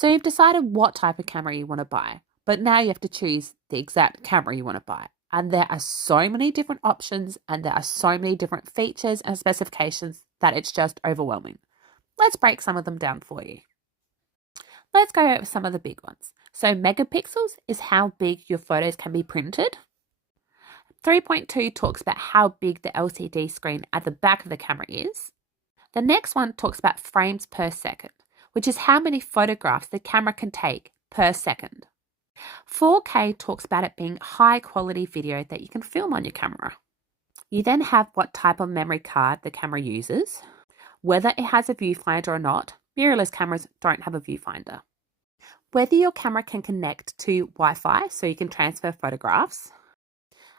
So you've decided what type of camera you want to buy, but now you have to choose the exact camera you want to buy. And there are so many different options and there are so many different features and specifications that it's just overwhelming. Let's break some of them down for you. Let's go over some of the big ones. So megapixels is how big your photos can be printed. 3.2 talks about how big the LCD screen at the back of the camera is. The next one talks about frames per second, which is how many photographs the camera can take per second. 4K talks about it being high quality video that you can film on your camera. You then have what type of memory card the camera uses, whether it has a viewfinder or not. Mirrorless cameras don't have a viewfinder. Whether your camera can connect to Wi-Fi so you can transfer photographs.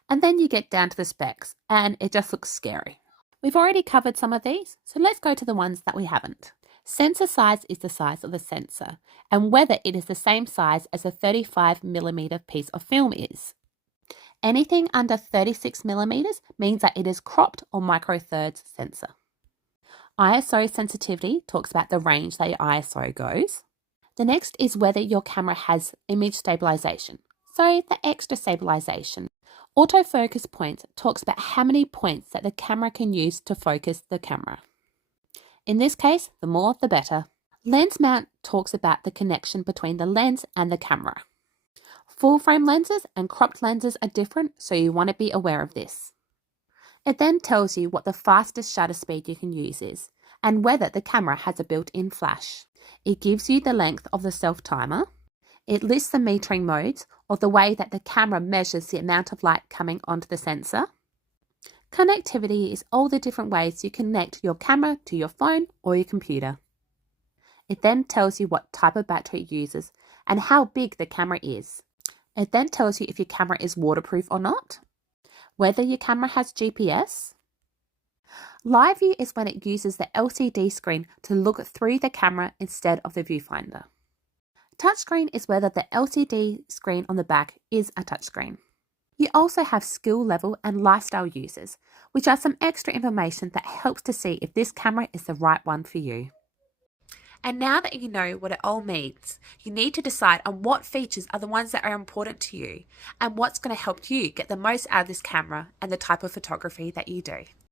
And then you get down to the specs and it just looks scary. We've already covered some of these, so let's go to the ones that we haven't. Sensor size is the size of the sensor and whether it is the same size as a 35mm piece of film is. Anything under 36mm means that it is cropped or micro thirds sensor. ISO sensitivity talks about the range that your ISO goes. The next is whether your camera has image stabilization, so the extra stabilization. Autofocus points talks about how many points that the camera can use to focus the camera. In this case, the more the better. Lens mount talks about the connection between the lens and the camera. Full frame lenses and cropped lenses are different, so you want to be aware of this. It then tells you what the fastest shutter speed you can use is, and whether the camera has a built-in flash. It gives you the length of the self-timer. It lists the metering modes, or the way that the camera measures the amount of light coming onto the sensor. Connectivity is all the different ways you connect your camera to your phone or your computer. It then tells you what type of battery it uses and how big the camera is. It then tells you if your camera is waterproof or not, whether your camera has GPS. Live view is when it uses the LCD screen to look through the camera instead of the viewfinder. Touchscreen is whether the LCD screen on the back is a touchscreen. You also have skill level and lifestyle users, which are some extra information that helps to see if this camera is the right one for you. And now that you know what it all means, you need to decide on what features are the ones that are important to you and what's going to help you get the most out of this camera and the type of photography that you do.